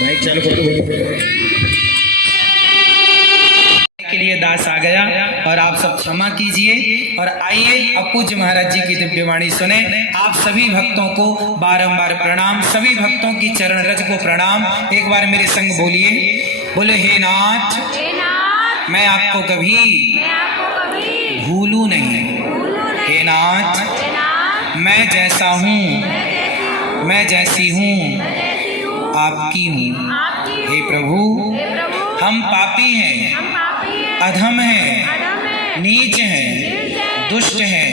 Mic चालू कर दो के लिए दास आ गया और आप सब क्षमा कीजिए और आइए अप्पू जी महाराज जी की दिव्यवाणी सुने। आप सभी भक्तों को बारंबार प्रणाम, सभी भक्तों की चरण रज को प्रणाम। एक बार मेरे संग बोलिए, बोले हे नाथ, मैं आपको कभी भूलू नहीं। हे नाथ, मैं जैसा हूँ, मैं जैसी हूँ, आपकी हूँ। हे प्रभु, हम पापी हैं, अधम हैं, नीच हैं, दुष्ट हैं,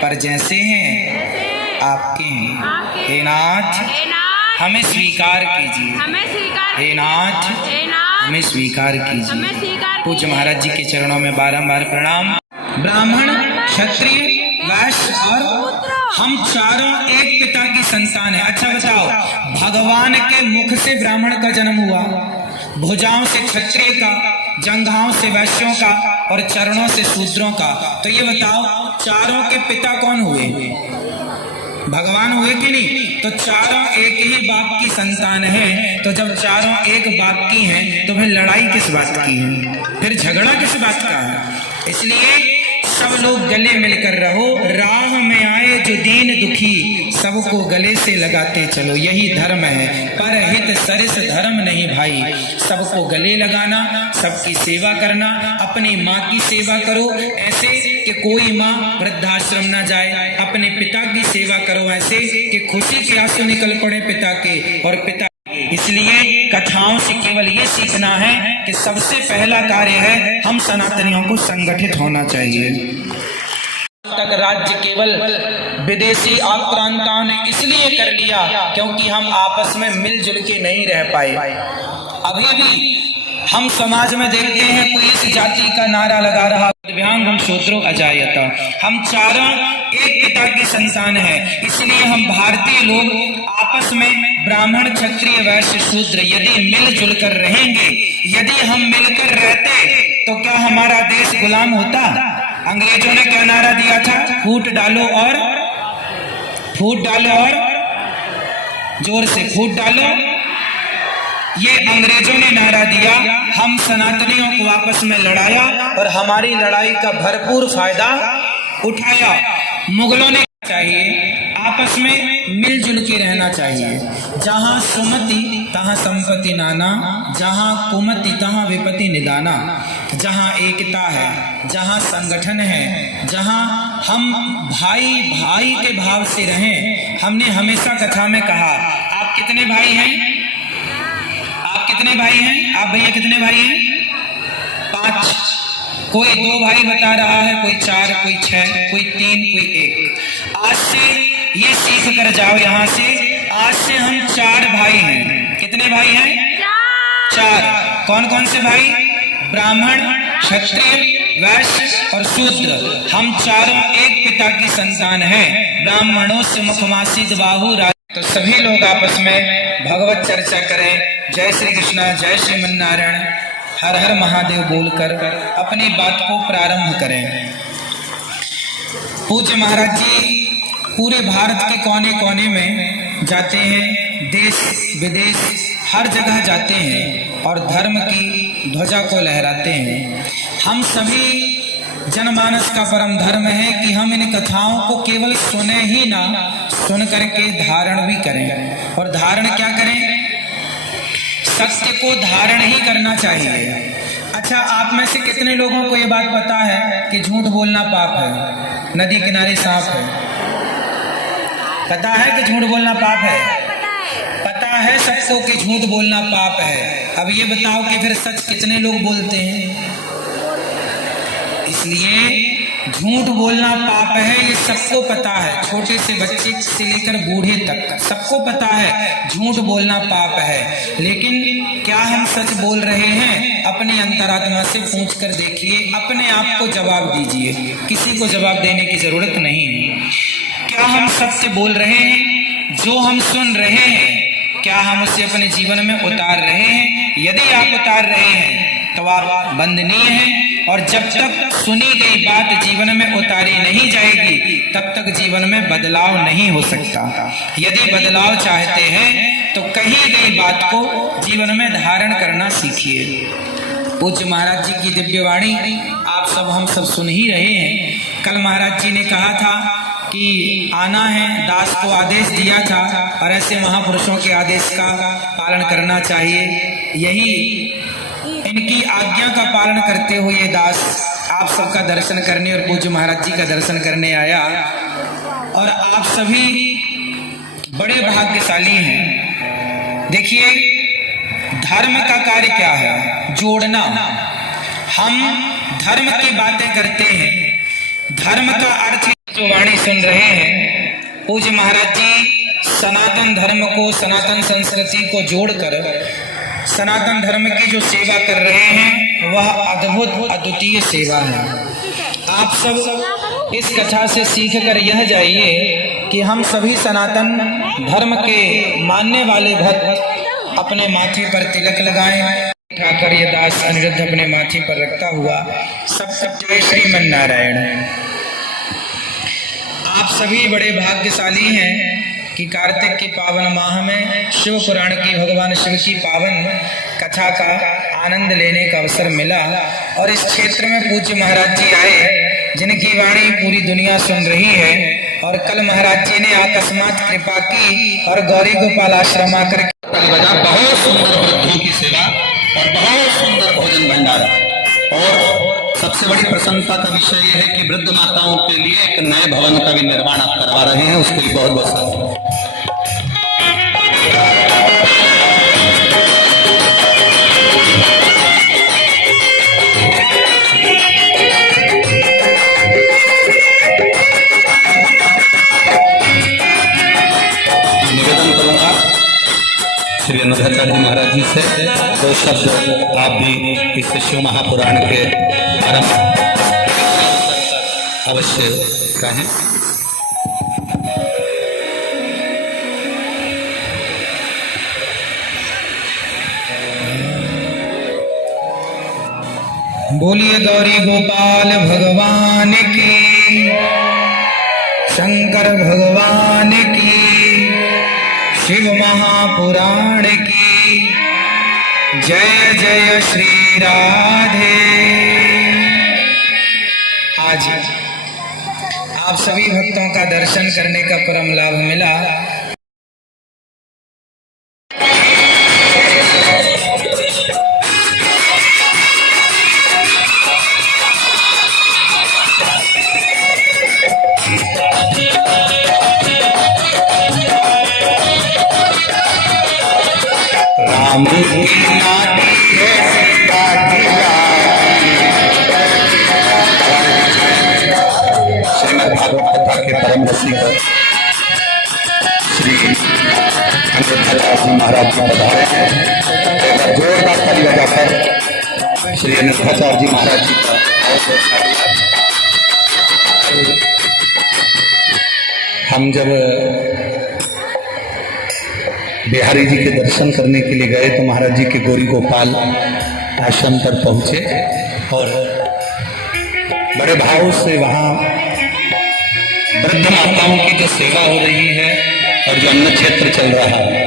पर जैसे हैं आपके हैं। हे नाथ, हमें स्वीकार कीजिए। हे नाथ, हमें स्वीकार कीजिए। पूज्य महाराज जी के चरणों में बारंबार प्रणाम। ब्राह्मण, क्षत्रिय, वैश्य और हम चारों एक पिता की संतान है। अच्छा बताओ, भगवान के मुख से ब्राह्मण का जन्म हुआ, भुजाओं से क्षत्रिय का, जंघाओं से वैश्यों का और चरणों से शूद्रों का। तो ये बताओ, चारों के पिता कौन हुए? भगवान हुए कि नहीं? तो चारों एक ही बाप की संतान है। तो जब चारों एक बाप की हैं, तो फिर लड़ाई किस बात की है? फिर झगड़ा किस बात का है? इसलिए सब लोग गले मिलकर रहो। राह में आए जो दीन दुखी, सबको गले से लगाते चलो, यही धर्म है। परहित सरिस धर्म नहीं भाई, सबको गले लगाना, सबकी सेवा करना। अपनी माँ की सेवा करो ऐसे कि कोई माँ वृद्धाश्रम ना जाए, अपने पिता की सेवा करो ऐसे कि खुशी के आंसू निकल पड़े पिता के। और पिता, इसलिए कथाओं से केवल ये सीखना है कि सबसे पहला कार्य है हम सनातनियों को संगठित होना चाहिए। तक राज्य केवल विदेशी आक्रांताओं ने इसलिए कर लिया क्योंकि हम आपस में मिलजुल के नहीं रह पाए। अभी भी हम समाज में देखते हैं कोई इस जाति का नारा लगा रहा, दिव्यांग शूद्रो अजायता। हम चारों एक पिता की संतान है, इसलिए हम भारतीय लोग आपस में ब्राह्मण, क्षत्रिय, वैश्य, शूद्र यदि मिलजुल कर रहेंगे, यदि हम मिलकर रहते तो क्या हमारा देश गुलाम होता? अंग्रेजों ने क्या नारा दिया था? फूट डालो और जोर से फूट डालो। ये अंग्रेजों ने नारा दिया, हम सनातनियों को आपस में लड़ाया और हमारी लड़ाई का भरपूर फायदा उठाया। मुगलों ने चाहिए आपस में मिलजुल के रहना चाहिए। जहाँ सुमति तहाँ संपत्ति नाना, जहाँ कुमति तहाँ विपत्ति निदाना। जहाँ एकता है, जहाँ संगठन है, जहाँ हम भाई भाई के भाव से रहें। हमने हमेशा कथा में कहा, आप कितने भाई हैं? आप कितने भाई हैं? आप भैया कितने भाई हैं? 5। कोई 2 भाई बता रहा है, कोई 4, कोई 6, कोई 3, कोई 1। आज से ये सीख कर जाओ यहाँ से, आज से हम 4 भाई हैं। कितने भाई हैं? 4। कौन कौन से भाई? ब्राह्मण, क्षत्रिय, वैश्य और शूद्र। हम चारों एक पिता की संतान हैं। ब्राह्मणों से मुखमासिद बाहु। तो सभी लोग आपस में भगवत चर्चा करें। जय श्री कृष्णा, जय श्रीमन्नारायण, हर हर महादेव बोलकर अपनी बात को प्रारंभ करें। पूज्य महाराज जी पूरे भारत के कोने कोने में जाते हैं, देश विदेश हर जगह जाते हैं और धर्म की ध्वजा को लहराते हैं। हम सभी जनमानस का परम धर्म है कि हम इन कथाओं को केवल सुने ही ना, सुन करके धारण भी करें। और धारण क्या करें? सत्य को धारण ही करना चाहिए। अच्छा, आप में से कितने लोगों को ये बात पता है कि झूठ बोलना पाप है? नदी किनारे सांप है, पता है कि झूठ बोलना पाप है? पता है सबको कि झूठ बोलना पाप है। अब ये बताओ कि फिर सच कितने लोग बोलते हैं? इसलिए झूठ बोलना पाप है, ये सबको पता है, छोटे से बच्चे से लेकर बूढ़े तक सबको पता है झूठ बोलना पाप है। लेकिन क्या हम सच बोल रहे हैं? अपनी अंतरात्मा से पूछ कर देखिए, अपने आप को जवाब दीजिए, किसी को जवाब देने की जरूरत नहीं। क्या हम सत्य बोल रहे हैं? जो हम सुन रहे हैं क्या हम उसे अपने जीवन में उतार रहे हैं? यदि आप उतार रहे हैं तो आप वंदनीय हैं, और जब तक सुनी गई बात जीवन में उतारी नहीं जाएगी तब तक जीवन में बदलाव नहीं हो सकता। यदि बदलाव चाहते हैं तो कही गई बात को जीवन में धारण करना सीखिए। पूज्य महाराज जी की दिव्य वाणी आप सब हम सब सुन ही रहे हैं। कल महाराज जी ने कहा था कि आना है, दास को आदेश दिया था, और ऐसे महापुरुषों के आदेश का पालन करना चाहिए। यही इनकी आज्ञा का पालन करते हुए ये दास आप सबका दर्शन करने और पूज्य महाराज जी का दर्शन करने आया। और आप सभी बड़े भाग्यशाली हैं। देखिए, धर्म का कार्य क्या है? जोड़ना। हम धर्म की बातें करते हैं, धर्म का अर्थ जो वाणी सुन रहे हैं, पूज्य महाराज जी सनातन धर्म को, सनातन संस्कृति को जोड़कर सनातन धर्म की जो सेवा कर रहे हैं वह अद्भुत अद्वितीय सेवा है। आप सब इस कथा से सीखकर यह जाइए कि हम सभी सनातन धर्म के मानने वाले भक्त अपने माथे पर तिलक लगाएं। उठाकर ये दास अनिरुद्ध अपने माथे पर रखता हुआ सब जय श्रीमन नारायण। आप सभी बड़े भाग्यशाली हैं कि कार्तिक के पावन माह में शिव पुराण की, भगवान शिव की पावन कथा का आनंद लेने का अवसर मिला। और इस क्षेत्र में पूज्य महाराज जी आए जिनकी वाणी पूरी दुनिया सुन रही है। और कल महाराज जी ने अकस्मात कृपा की और गौरी गोपाल आश्रम आकर बहुत सुंदर वृद्धों की सेवा और बहुत सुंदर भोजन भंडारा। और सबसे बड़ी प्रसन्नता का विषय यह है कि वृद्ध माताओं के लिए एक नए भवन का भी निर्माण आप करवा रहे हैं, उसके लिए बहुत बहुत साधुवाद। निवेदन करूंगा श्री अनिरुद्धाचार्य जी महाराज जी से दो शब्द आप भी इस शिव महापुराण के आरंभ अवश्य कहें। बोलिए गौरी गोपाल भगवान की, शंकर भगवान की, शिव महापुराण की जय जय श्री राधे। आज आप सभी भक्तों का दर्शन करने का परम लाभ मिला। राम की नाती है सीता की श्रीमद् भागवत कथा के परम रसिक श्री अनिरुद्धाचार्य जी महाराज जी पधारे हैं। जोरदार ताली बजाकर श्री अनिरुद्धाचार्य जी महाराज जी का हम जब बिहारी जी के दर्शन करने के लिए गए तो महाराज जी के गौरी गोपाल आश्रम पर पहुंचे और बड़े भाव से वहाँ वृद्ध माताओं की जो सेवा हो रही है और जो अन्न क्षेत्र चल रहा है